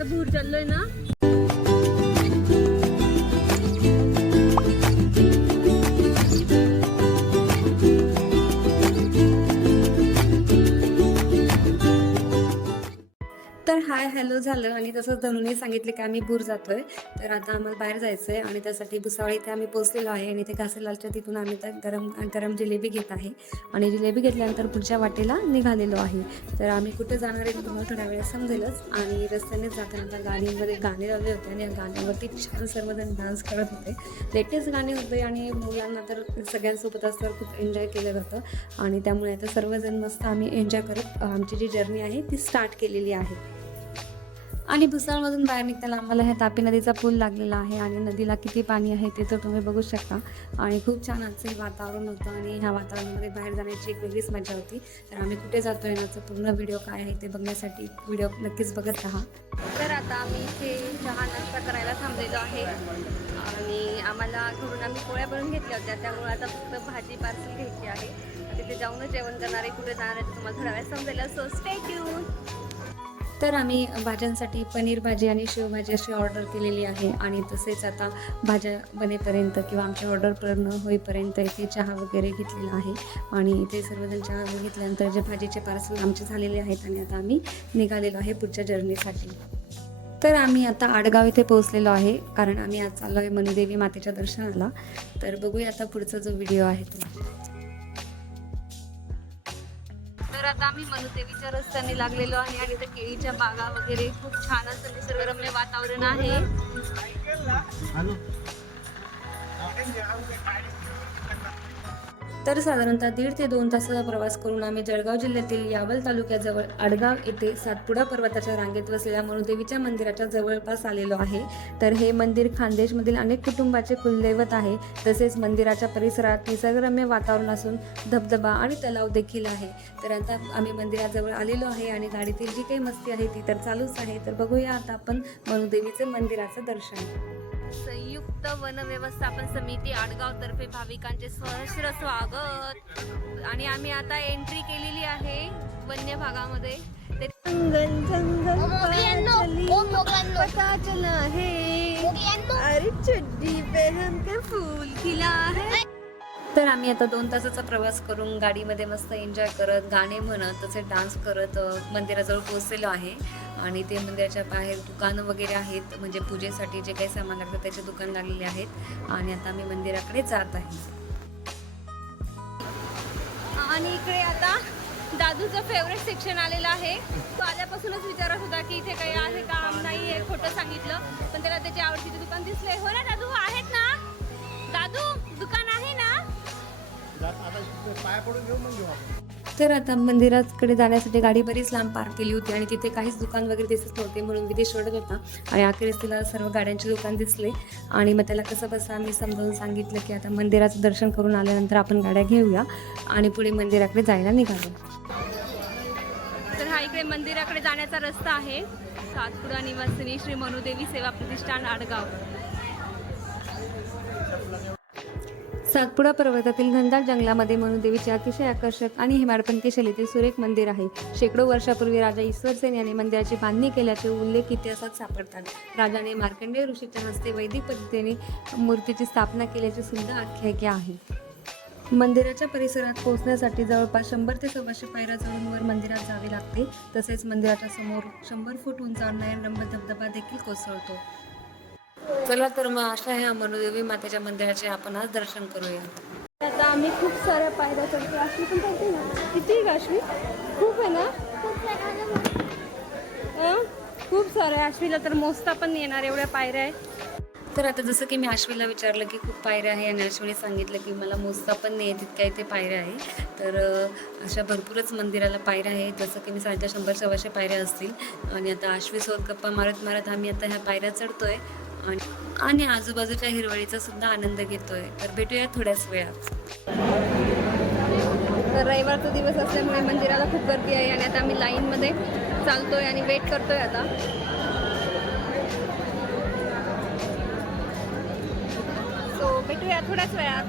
आता भूर चाललोय ना. तर हाय हॅलो झालं आणि तसंच धनुने सांगितले की आम्ही भूर जातोय. तर आता आम्हाला बाहेर जायचं आहे आणि त्यासाठी भुसावळ इथे आम्ही पोहोचलेलो आहे आणि ते कासेलालच्या तिथून आम्ही तर गरम गरम जिलेबी घेत आहे आणि जिलेबी घेतल्यानंतर पुढच्या वाटेला निघालेलो आहे. तर आम्ही कुठे जाणार आहे तुम्हाला थोड्या वेळात समजेलच. आणि रस्त्यानेच जाताना गाडीमध्ये गाणे लावले होते आणि या गाण्यावरती छान सर्वजण डान्स करत होते. लेटेस्ट गाणे होते आणि मुलांना तर सगळ्यांसोबत असल्यावर खूप एन्जॉय केलं जातं आणि त्यामुळे आता सर्वजण मस्त आम्ही एन्जॉय करत आमची जी जर्नी आहे ती स्टार्ट केलेली आहे. आणि भुसावळमधून बाहेर निघताना आम्हाला ह्या तापी नदीचा पूल लागलेला आहे आणि नदीला किती पाणी आहे ते तर तुम्ही बघू शकता. आणि खूप छान आजचं वातावरण होतं आणि ह्या वातावरणामध्ये बाहेर जाण्याची एक वेगळीच मजा होती. तर आम्ही कुठे जातो आहे याचा पूर्ण व्हिडिओ काय आहे ते बघण्यासाठी व्हिडिओ नक्कीच बघत राहा. तर आता आम्ही इथे चहा नाश्ता करायला थांबलेलो आहे आणि आम्हाला घरून आम्ही पोळ्या बनवून घेतल्या होत्या, त्यामुळे आता फक्त भाजी पार्सल घ्यायची आहे. तिथे जाऊनच जेवण करणार आहे. कुठे जाणार आहे ते तुम्हाला थोड्या वेळात समजेल. So stay tune. तर आम्ही भाज्यांसाठी पनीर भाजी आणि शेवभाजी अशी ऑर्डर केलेली आहे आणि तसेच आता भाज्या बनेपर्यंत किंवा आमची ऑर्डर पूर्ण होईपर्यंत इथे चहा वगैरे घेतलेला आहे आणि इथे सर्वजण चहा वगैरे घेतल्यानंतर जे भाजीचे पार्सल आमचे झालेले आहेत आणि आता आम्ही निघालेलो आहे पुढच्या जर्नीसाठी. तर आम्ही आता आडगाव इथे पोहोचलेलो आहे कारण आम्ही आज चाललो आहे मनुदेवी मातेच्या दर्शनाला. तर बघूया आता पुढचा जो व्हिडिओ आहे तो. तर आता आम्ही मनुदेवीच्या रस्त्याने लागलेलो आहे आणि इथे केळीच्या बागा वगैरे खूप छान असं निसर्गरम्य वातावरण आहे. तर साधारणतः 1.5 ते 2 तासाचा प्रवास करून आम्ही जळगाव जिल्ह्यातील यावल तालुक्याजवळ आडगाव येथे सातपुडा पर्वताच्या रांगेत वसलेल्या मनुदेवीच्या मंदिराच्या जवळपास आलेलो आहे. तर हे मंदिर खानदेशमधील अनेक कुटुंबाचे कुलदैवत आहे. तसेच मंदिराच्या परिसरात निसर्गरम्य वातावरण असून धबधबा आणि तलाव देखील आहे. तर आता आम्ही मंदिराजवळ आलेलो आहे आणि गाडीतील जी काही मस्ती आहे ती तर चालूच आहे. तर बघूया आता आपण मनुदेवीचे मंदिराचं दर्शन. संयुक्त वन व्यवस्थापन समिती आडगाव तर्फे भाविकांचे सहर्ष स्वागत. आणि आम्ही आता एंट्री केलेली आहे वन्य भागामध्ये. जंगल जंगल पता चला है अरे चड्डी पे हमके फूल खिला है. तर आम्ही आता 2 तासाचा प्रवास करून गाडीमध्ये मस्त एन्जॉय करत गाणे म्हणत तसे डान्स करत मंदिराजवळ पोहोचलेलो आहे. आणि ते मंदिराच्या बाहेर दुकानं वगैरे आहेत म्हणजे पूजेसाठी जे काही सामान लागतं त्याचे दुकान लागलेले आहेत आणि आता आम्ही मंदिराकडे जात आहे. आणि इकडे आता दादूचं फेवरेट सेक्शन आलेलं आहे. तो आल्यापासूनच विचारत होता की इथे काही आहे का, नाही आहे, खोटं सांगितलं पण त्याला त्याची आवडतीचे दुकान दिसले. हो ना दादू, आहेत ना दादू, दुकान आहे ना. तर आता मंदिराकडे जाण्यासाठी गाडी बरीच लांब पार्क केली होती आणि तिथे काहीच दुकान वगैरे दिसत नव्हते म्हणून विधी शोधत होता आणि अखेरीस तिला सर्व गाड्यांचे दुकान दिसले आणि मग त्याला कसं बसं आम्ही समजावून सांगितलं की आता मंदिराचं दर्शन करून आल्यानंतर आपण गाड्या घेऊया आणि पुढे मंदिराकडे जायला निघालो. तर हा इकडे मंदिराकडे जाण्याचा रस्ता आहे. सातपुडा निवासिनी श्री मनुदेवी सेवा प्रतिष्ठान आडगाव. सातपुडा पर्वतातील घनदाट जंगलामध्ये मनुदेवीचे अतिशय आकर्षक आणि हेमाडपंथी शैलीतील सुरेख मंदिर आहे. शेकडो वर्षापूर्वी राजा ईश्वरसेन याने मंदिराची बांधणी केल्याचे उल्लेख इतिहासात सापडतात. राजाने मार्कंडेय ऋषीच्या हस्ते वैदिक पद्धतीने मूर्तीची स्थापना केल्याची सुद्धा आख्यायिका आहे. मंदिराच्या परिसरात पोहोचण्यासाठी जवळपास 100 ते 125 पायऱ्या चढून वर मंदिरात जावे लागते. तसेच मंदिराच्या समोर 100 फूट उंचावर नयनरम्य धबधबा देखील कोसळतो. चला तर मग अशा ह्या मनुदेवी मातेच्या मंदिराचे आपण आज दर्शन करूया. आता आम्ही खूप साऱ्या पायऱ्या चढतो. अश्वी पण चढते ना. किती अश्वी? खूप आहे ना. खूप साऱ्या. अश्वीला तर मोजता पण येणार एवढ्या पायऱ्या आहे. तर आता जसं की मी अश्वीला विचारलं की खूप पायऱ्या आहे आणि अश्वीने सांगितलं की मला मोजता पण नाही तितक्या इथे पायऱ्या आहे. तर अशा भरपूरच मंदिराला पायऱ्या आहे. जसं की मी सांगितलं 100-125 पायऱ्या असतील आणि आता अश्वीसोबत गप्पा मारत मारत आम्ही आता ह्या पायऱ्या चढतोय आणि आजूबाजूच्या हिरवळीचा सुद्धा आनंद घेतोय. तर भेटूया थोड्याच वेळात. तर रविवारचा दिवस असल्यामुळे मंदिराला खूप गर्दी आहे आणि आता आम्ही लाईनमध्ये चालतोय आणि वेट करतोय आता. सो भेटूया थोड्याच वेळात.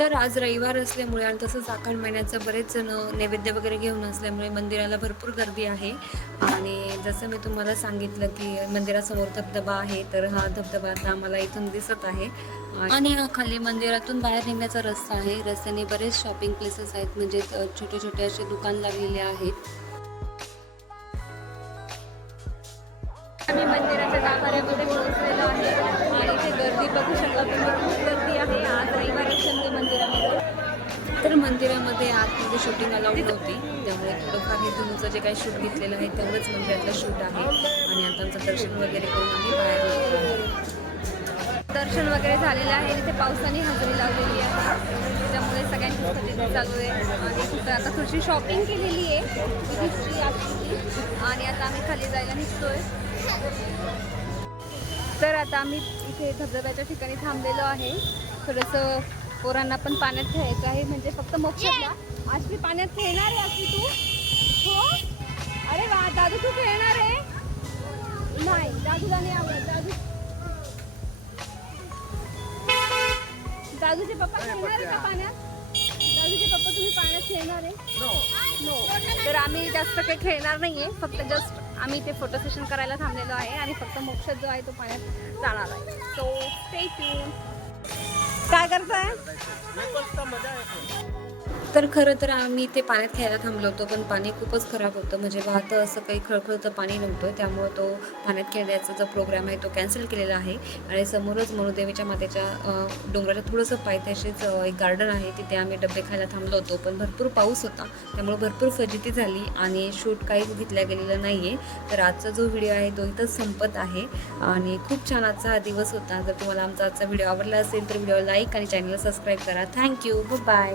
तर आज रविवार असल्यामुळे आणि तसंच आखाड महिन्याचं बरेच जण नैवेद्य वगैरे घेऊन असल्यामुळे मंदिराला भरपूर गर्दी आहे. आणि जसं मी तुम्हाला सांगितलं की मंदिरासमोर धबधबा आहे, तर हा धबधबा आता आम्हाला इथून दिसत आहे. आणि हा खाली मंदिरातून बाहेर निघण्याचा रस्ता आहे. रस्त्याने बरेच शॉपिंग प्लेसेस आहेत, म्हणजे छोटे छोटे असे दुकान लागलेले आहेत. आम्ही मंदिराच्या गाभाऱ्यामध्ये पोहोचलेलो आहे आणि इथे गर्दी बघू शकता तुम्ही, खूप गर्दी आहे आज रविवार असल्यामुळे मंदिरामध्ये. तर मंदिरामध्ये आतमध्ये शूटिंग अलाउड नव्हती, त्यामुळे थोडंफार हे धनुचं जे काही शूट घेतलेलं आहे तेवढंच मंदिरातलं शूट आहे. आणि आता आमचं दर्शन वगैरे करून आम्ही बाहेर निघतो. दर्शन वगैरे झालेलं आहे. इथे पावसाने हजेरी लावलेली आहे, त्यामुळे सगळ्यांची खरेदी चालू आहे. आणि तिथं आता थोडीशी शॉपिंग केलेली आहे आणि आता आम्ही खाली जायला निघतोय. तर आता आम्ही इथे धबधब्याच्या ठिकाणी थांबलेलो आहे. थोडंसं पोरांना पण पाण्यात खेळायचं आहे, म्हणजे फक्त मोक्षातला. आजली पाण्यात खेळणार आहे आजली तू? हो, अरे वा, दादू तू खेळणार आहे? नाही, दादूला नाही आवडत. दादूचे पप्पा खेळणार आहे का पाण्यात? दादूचे पप्पा तुम्ही पाण्यात खेळणार आहे? नो. तर आम्ही जास्त काही खेळणार नाहीये, फक्त जस्ट आम्ही इथे फोटो सेशन करायला थांबलेलो आहे आणि फक्त मोक्षात जो आहे तो पाण्यात जाणार आहे. So stay tune. काय करताय? तर खरं तर आम्ही ते पाण्यात खेळायला थांबलो होतो, पण पाणी खूपच खराब होतं, म्हणजे वाहतं असं काही खळखळतं पाणी नव्हतं. त्यामुळे तो पाण्यात खेळण्याचा जो प्रोग्राम आहे तो कॅन्सल केलेला आहे. आणि समोरच मनुदेवीच्या मातेच्या डोंगराच्या थोडंसं पायथ्याशीच एक गार्डन आहे, तिथे आम्ही डबे खायला थांबलो होतो. पण भरपूर पाऊस होता, त्यामुळे भरपूर फजिती झाली आणि शूट काहीच घेतल्या गेलेलं नाही आहे. तर आजचा जो व्हिडिओ आहे तो इथंच संपत आहे. आणि खूप छान आजचा हा दिवस होता. जर तुम्हाला आमचा आजचा व्हिडिओ आवडला असेल तर व्हिडिओ लाईक आणि चॅनलला सबस्क्राईब करा. थँक्यू. बाय.